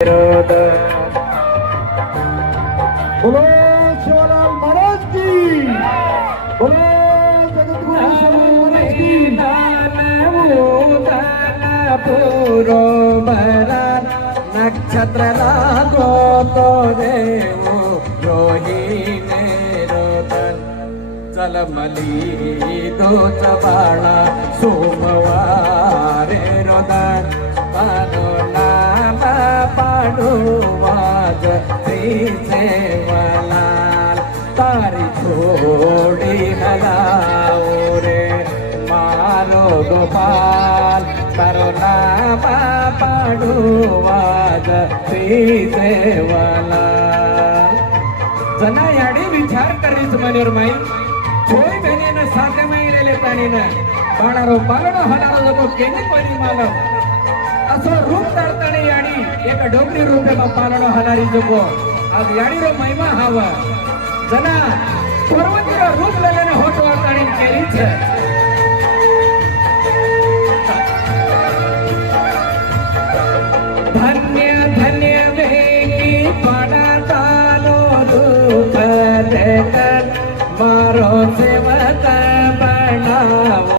बोलो शिवलाल महाराज की, बोलो जगद्गुरु शिवलाल महाराज की। नक्षत्र लागोतो देव रोहिणे रोदन जलमली दोच बाळा सोमवारे रोदन पानो नाम पाडू वाज श्रीचे वलाल तारी छोडी हलाओ रे मारो गोपाल तारो नाम पाडू वाज श्रीचे वलाल जना याडी विचार करीच मनेर माई छोय बेनेन साथे महिलेले ताणीनं बाणारो बाळणो हलारो जको केने परी मालम असो रूप तारताणे याडी एक डोकरी रूपे मा पालणो हलारी जको आज याडी रो महिमा हाव जना पर्वतीरो रूप लेने होट वाताणी केली छे धन्य धन्य वेगी पाडा तालो दुख